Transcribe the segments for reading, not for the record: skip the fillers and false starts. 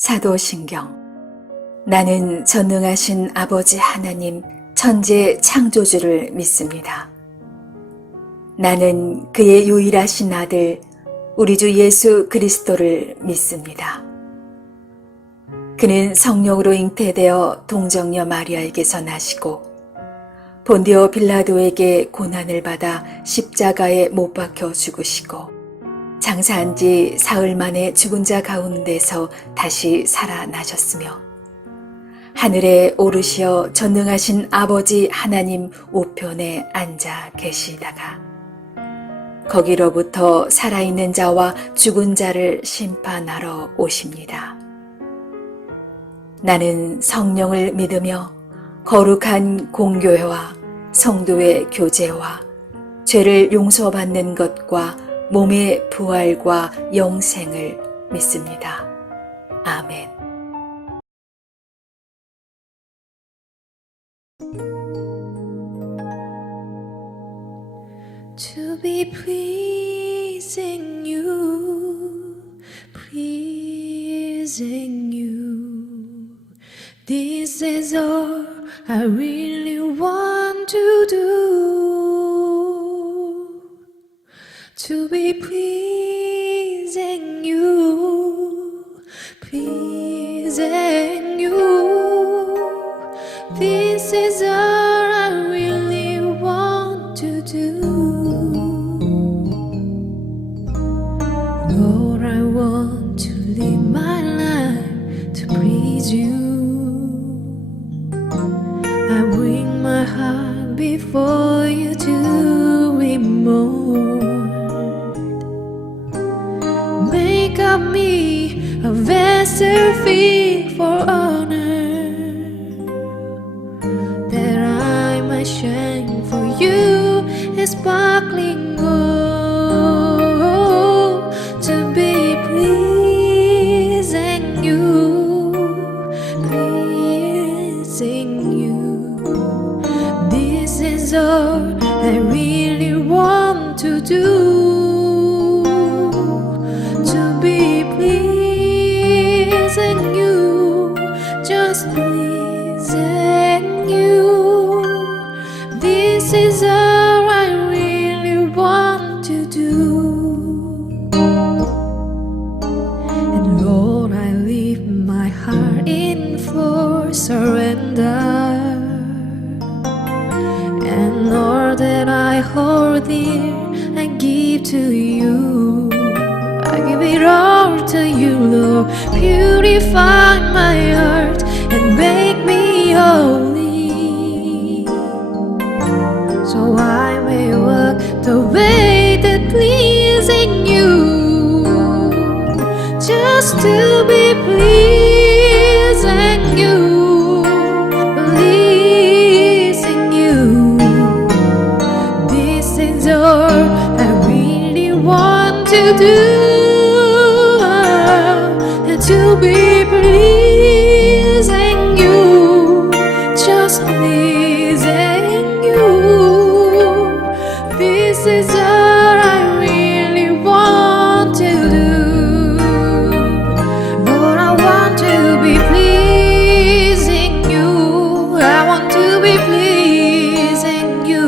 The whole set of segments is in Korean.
사도신경. 나는 전능하신 아버지 하나님 천지 창조주를 믿습니다. 나는 그의 유일하신 아들 우리 주 예수 그리스도를 믿습니다. 그는 성령으로 잉태되어 동정녀 마리아에게서 나시고 본디오 빌라도에게 고난을 받아 십자가에 못 박혀 죽으시고 장사한 지 사흘 만에 죽은 자 가운데서 다시 살아나셨으며 하늘에 오르시어 전능하신 아버지 하나님 우편에 앉아 계시다가 거기로부터 살아있는 자와 죽은 자를 심판하러 오십니다. 나는 성령을 믿으며 거룩한 공교회와 성도의 교제와 죄를 용서받는 것과 몸의 부활과 영생을 믿습니다. 아멘. To be pleasing you, pleasing you. This is all I really want to do. To be pleasing you, pleasing you. This is all I really want to do. Lord, I want to live my life to please you. I bring my heart before you to be molded. Make of me a vessel fit for honor, that I might shine for you as sparkling gold. To be pleasing you, pleasing you. This is all I really want to do. To be pleasing you, just pleasing you. This is all I really want to do. And Lord, I leave my heart in full surrender, and all that I hold dear I give to you. I give it all to you, Lord. Purify my heart and make me holy, so I may walk the way that pleasing you. Just to be pleasing you, pleasing you. This is all I really want to do. To be pleasing you, just pleasing you. This is all I really want to do. Lord, I want to be pleasing you. I want to be pleasing you.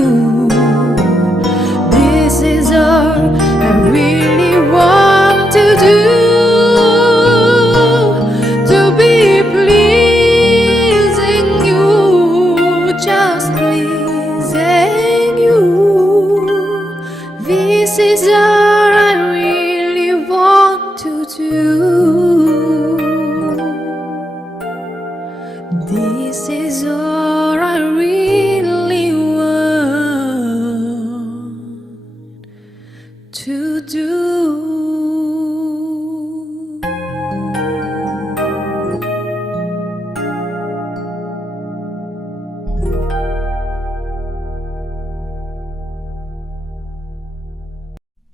This is all I really want to do. This is all I really want to do. This is all I really want to do.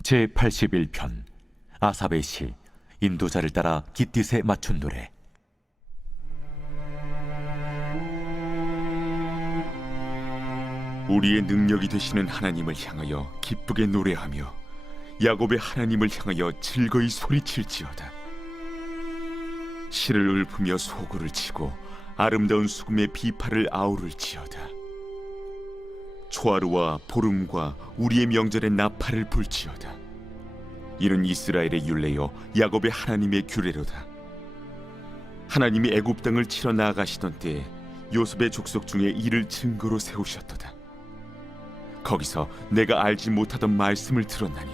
제81편 아삽의 시 인도자를 따라 깃딧에 맞춘 노래. 우리의 능력이 되시는 하나님을 향하여 기쁘게 노래하며 야곱의 하나님을 향하여 즐거이 소리칠지어다. 실을 읊으며 소고를 치고 아름다운 수금의 비파를 아우를지어다. 초하루와 보름과 우리의 명절에 나팔을 불지어다. 이는 이스라엘의 율례요 야곱의 하나님의 규례로다. 하나님이 애굽 땅을 치러 나아가시던 때에 요셉의 족속 중에 이를 증거로 세우셨도다. 거기서 내가 알지 못하던 말씀을 들었나니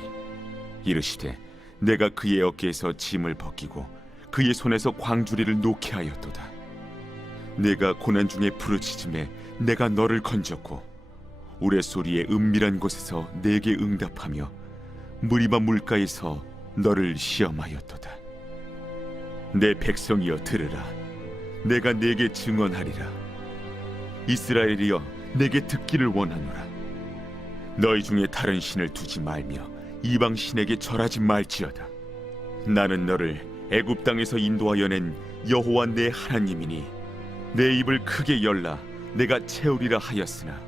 이르시되 내가 그의 어깨에서 짐을 벗기고 그의 손에서 광주리를 놓게 하였도다. 내가 고난 중에 부르짖음에 내가 너를 건졌고 우레소리의 은밀한 곳에서 내게 응답하며 무리바 물가에서 너를 시험하였도다. 내 백성이여 들으라. 내가 내게 증언하리라. 이스라엘이여 내게 듣기를 원하노라. 너희 중에 다른 신을 두지 말며 이방 신에게 절하지 말지어다. 나는 너를 애굽 땅에서 인도하여 낸 여호와 내 하나님이니 내 입을 크게 열라 내가 채우리라 하였으나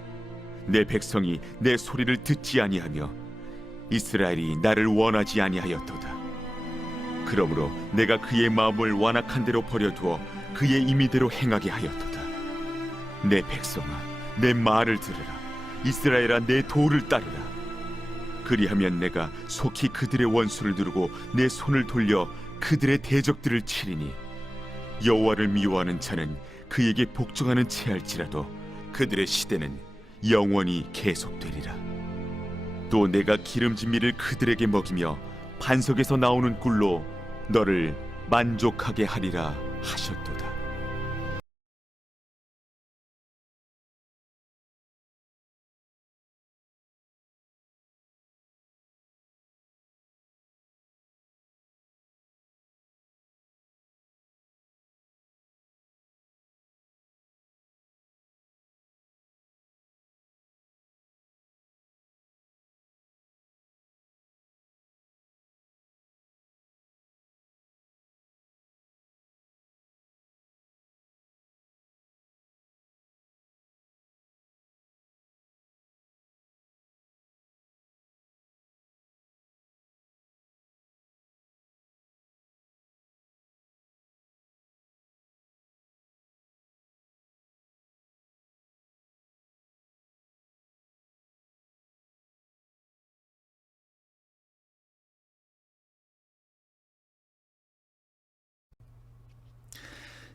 내 백성이 내 소리를 듣지 아니하며 이스라엘이 나를 원하지 아니하였도다. 그러므로 내가 그의 마음을 완악한 대로 버려두어 그의 임의대로 행하게 하였도다. 내 백성아 내 말을 들으라. 이스라엘아 내 도를 따르라. 그리하면 내가 속히 그들의 원수를 누르고 내 손을 돌려 그들의 대적들을 치리니 여호와를 미워하는 자는 그에게 복종하는 채할지라도 그들의 시대는 영원히 계속되리라. 또 내가 기름진 밀을 그들에게 먹이며 반석에서 나오는 꿀로 너를 만족하게 하리라 하셨도다.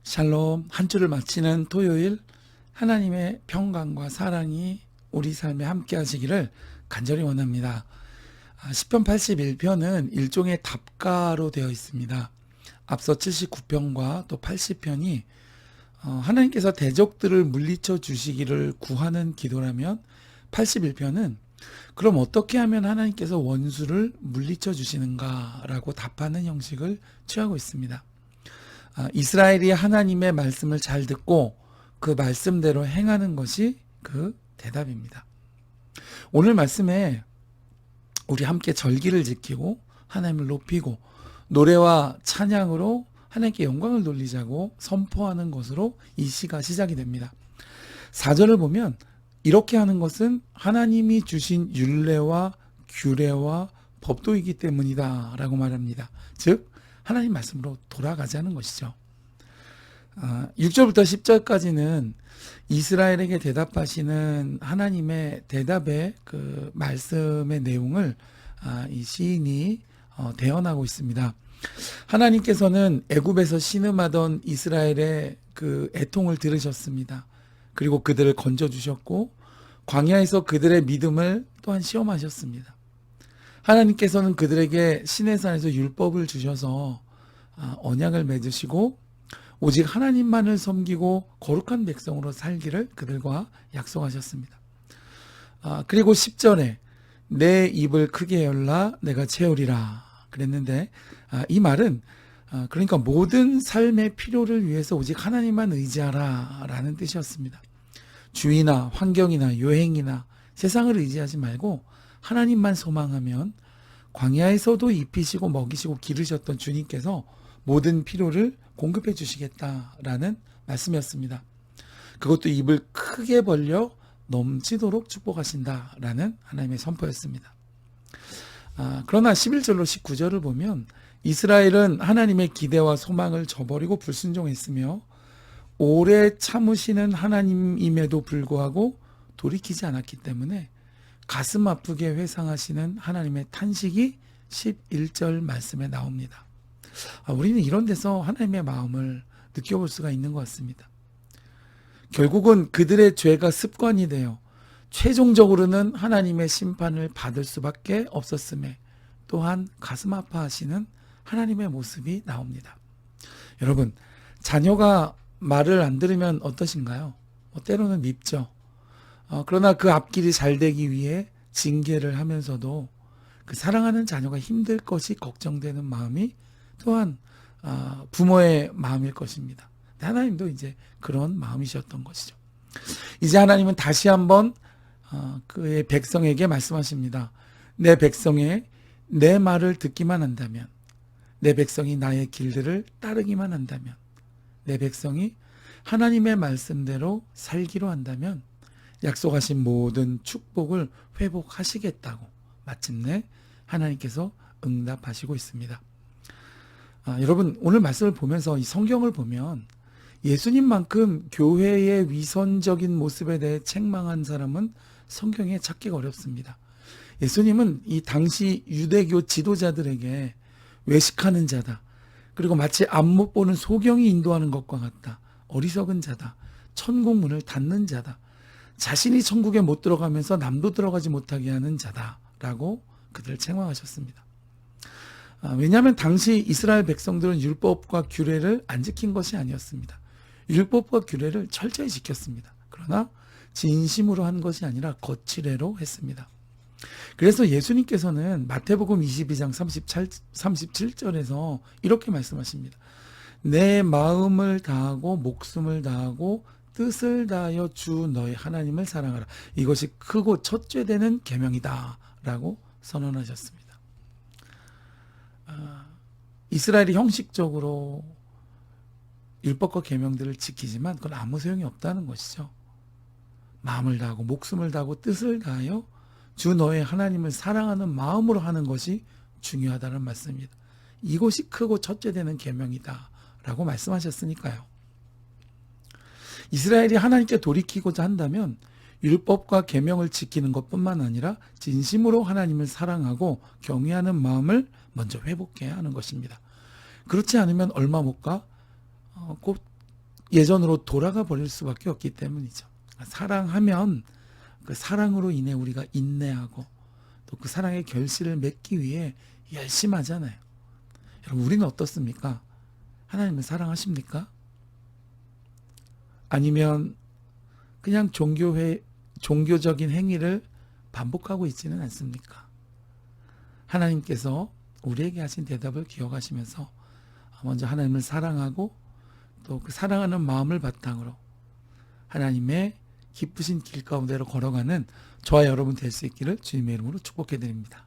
샬롬. 한 주를 마치는 토요일, 하나님의 평강과 사랑이 우리 삶에 함께 하시기를 간절히 원합니다. 시편 81편은 일종의 답가로 되어 있습니다. 앞서 79편과 또 80편이 하나님께서 대적들을 물리쳐 주시기를 구하는 기도라면, 81편은 그럼 어떻게 하면 하나님께서 원수를 물리쳐 주시는가라고 답하는 형식을 취하고 있습니다. 이스라엘이 하나님의 말씀을 잘 듣고 그 말씀대로 행하는 것이 그 대답입니다. 오늘 말씀에 우리 함께 절기를 지키고 하나님을 높이고 노래와 찬양으로 하나님께 영광을 돌리자고 선포하는 것으로 이 시가 시작이 됩니다. 4절을 보면 이렇게 하는 것은 하나님이 주신 율례와 규례와 법도이기 때문이다 라고 말합니다. 즉 하나님 말씀으로 돌아가자는 것이죠. 6절부터 10절까지는 이스라엘에게 대답하시는 하나님의 대답의 그 말씀의 내용을 이 시인이 대언하고 있습니다. 하나님께서는 애굽에서 신음하던 이스라엘의 그 애통을 들으셨습니다. 그리고 그들을 건져주셨고 광야에서 그들의 믿음을 또한 시험하셨습니다. 하나님께서는 그들에게 시내산에서 율법을 주셔서 언약을 맺으시고 오직 하나님만을 섬기고 거룩한 백성으로 살기를 그들과 약속하셨습니다. 그리고 10절에 내 입을 크게 열라 내가 채우리라 그랬는데 이 말은 그러니까 모든 삶의 필요를 위해서 오직 하나님만 의지하라 라는 뜻이었습니다. 주위나 환경이나 여행이나 세상을 의지하지 말고 하나님만 소망하면 광야에서도 입히시고 먹이시고 기르셨던 주님께서 모든 필요를 공급해 주시겠다라는 말씀이었습니다. 그것도 입을 크게 벌려 넘치도록 축복하신다라는 하나님의 선포였습니다. 그러나 11절로 19절을 보면 이스라엘은 하나님의 기대와 소망을 저버리고 불순종했으며 오래 참으시는 하나님임에도 불구하고 돌이키지 않았기 때문에 가슴 아프게 회상하시는 하나님의 탄식이 11절 말씀에 나옵니다. 우리는 이런 데서 하나님의 마음을 느껴볼 수가 있는 것 같습니다. 결국은 그들의 죄가 습관이 되어 최종적으로는 하나님의 심판을 받을 수밖에 없었음에 또한 가슴 아파하시는 하나님의 모습이 나옵니다. 여러분, 자녀가 말을 안 들으면 어떠신가요? 때로는 밉죠. 그러나 그 앞길이 잘 되기 위해 징계를 하면서도 그 사랑하는 자녀가 힘들 것이 걱정되는 마음이 또한 부모의 마음일 것입니다. 하나님도 이제 그런 마음이셨던 것이죠. 이제 하나님은 다시 한번 그의 백성에게 말씀하십니다. 내 백성의 내 말을 듣기만 한다면, 내 백성이 나의 길들을 따르기만 한다면, 내 백성이 하나님의 말씀대로 살기로 한다면 약속하신 모든 축복을 회복하시겠다고 마침내 하나님께서 응답하시고 있습니다. 여러분, 오늘 말씀을 보면서 이 성경을 보면 예수님만큼 교회의 위선적인 모습에 대해 책망한 사람은 성경에 찾기가 어렵습니다. 예수님은 이 당시 유대교 지도자들에게 외식하는 자다, 그리고 마치 앞 못 보는 소경이 인도하는 것과 같다, 어리석은 자다, 천국 문을 닫는 자다, 자신이 천국에 못 들어가면서 남도 들어가지 못하게 하는 자다라고 그들을 책망하셨습니다. 왜냐하면 당시 이스라엘 백성들은 율법과 규례를 안 지킨 것이 아니었습니다. 율법과 규례를 철저히 지켰습니다. 그러나 진심으로 한 것이 아니라 거칠애로 했습니다. 그래서 예수님께서는 마태복음 22장 37절에서 이렇게 말씀하십니다. 내 마음을 다하고 목숨을 다하고 뜻을 다하여 주 너의 하나님을 사랑하라. 이것이 크고 첫째 되는 계명이다 라고 선언하셨습니다. 이스라엘이 형식적으로 율법과 계명들을 지키지만 그건 아무 소용이 없다는 것이죠. 마음을 다하고 목숨을 다하고 뜻을 다하여 주 너의 하나님을 사랑하는 마음으로 하는 것이 중요하다는 말씀입니다. 이것이 크고 첫째 되는 계명이다 라고 말씀하셨으니까요. 이스라엘이 하나님께 돌이키고자 한다면 율법과 계명을 지키는 것뿐만 아니라 진심으로 하나님을 사랑하고 경외하는 마음을 먼저 회복해야 하는 것입니다. 그렇지 않으면 얼마 못 가 곧 예전으로 돌아가 버릴 수밖에 없기 때문이죠. 사랑하면 그 사랑으로 인해 우리가 인내하고 또 그 사랑의 결실을 맺기 위해 열심히 하잖아요. 여러분, 우리는 어떻습니까? 하나님을 사랑하십니까? 아니면 그냥 종교적인 행위를 반복하고 있지는 않습니까? 하나님께서 우리에게 하신 대답을 기억하시면서 먼저 하나님을 사랑하고 또 그 사랑하는 마음을 바탕으로 하나님의 기쁘신 길 가운데로 걸어가는 저와 여러분 될 수 있기를 주님의 이름으로 축복해 드립니다.